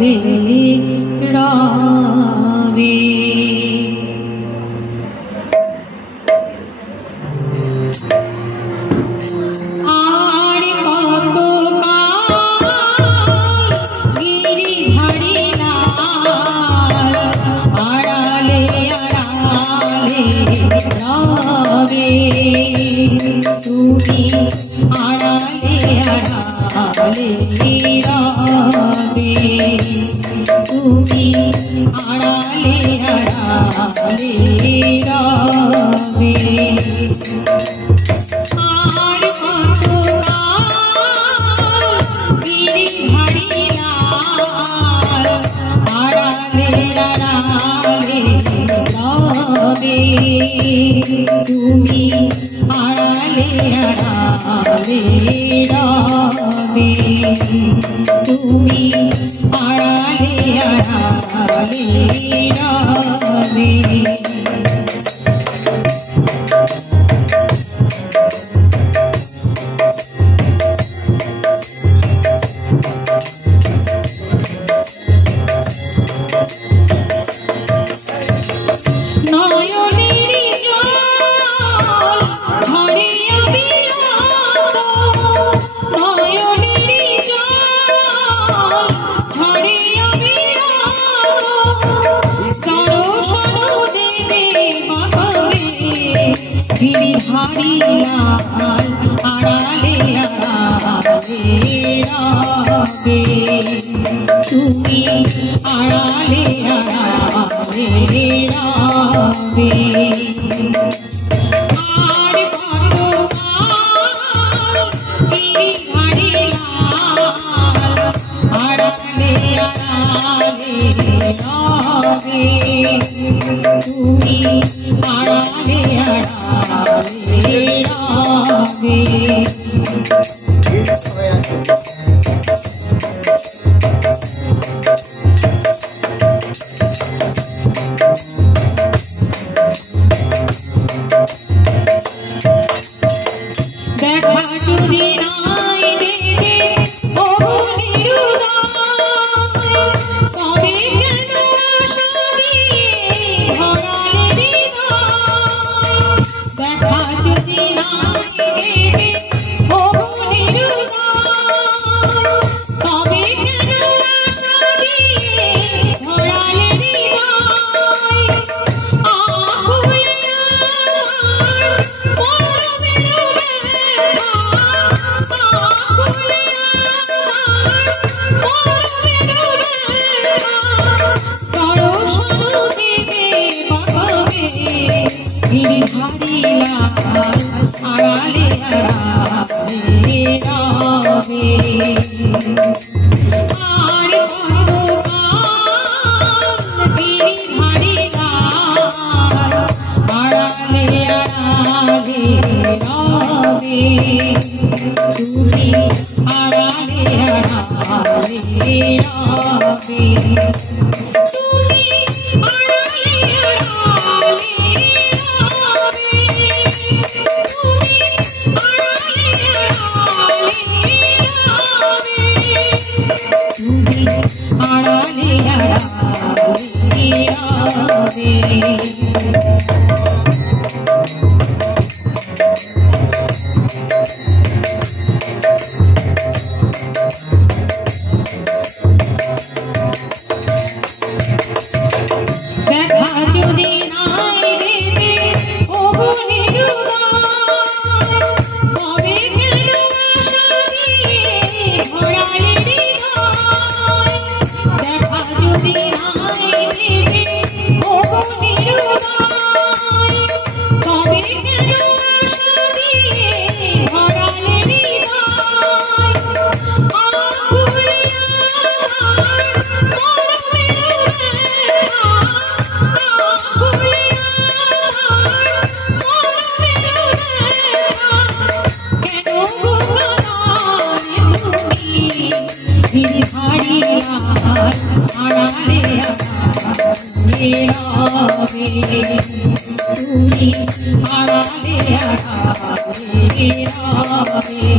আড়ালে রবে। আর কত কাল গিরিধারী লাল আড়ালে আড়ালে রবে। তুমি আড়ালে আড়ালে রবে। তুমি আড়ালে আড়ালে রবে। আর কত কাল গিরিধারী লাল আড়ালে আড়ালে রবে। তুমি আড়ালে আড়ালে রবে। তুমি আড়ালে আড়ালে রবে। নয়নের জল ঝরিয়া বিরত, নয়নের জল ঝরিয়া বিরত। সরসর দেবে বাঁকবে গিরিধারী লাল আড়ালে আড়ালে রবে। তুমি আড়ালে আড়ালে রবে। আর কত কাল গিরিধারী লাল আড়ালে আড়ালে রবে। তুমি আড়ালে আড়ালে রবে। দেখা যদি নাই দেবে ওগো নিরুদয়, তবে কেন আশা দিয়ে ভরালে হৃদয়। দেখা যদি নাই দেবে ওগো নিরুদয়, তবে কেন আশা দিয়ে ভরালে হৃদয়। আকুল আমার পরমের ব্যথা, আকুল আমার পরমের ব্যথা। সরসর দেবে বাঁকবে গিরিধারী লাল আড়ালে আড়ালে রবে। আর কত কাল গিরিধারী লাল আড়ালে আড়ালে রবে। তুমি আড়ালে আড়ালে রবে। তুমি আড়ালে আড়ালে রবে। তুমি আড়ালে আড়ালে রবে। তুমি আড়ালে আড়ালে রবে। দেখা যদি নাই দেবে ওগো নিরুদয়, তবে কেন আশা দিয়ে ভরালে হৃদয়। দেখা যদি নাই দেবে ওগো নিরুদয়, তবে কেন আশা দিয়ে ভরালে হৃদয়। আকুল আমার পরমের ব্যথা, আকুল আমার পরমের ব্যথা। কেন গো কাঁদালে তুমি গিরিধারী লাল আড়ালে আড়ালে রবে। তুমি আড়ালে আড়ালে রবে।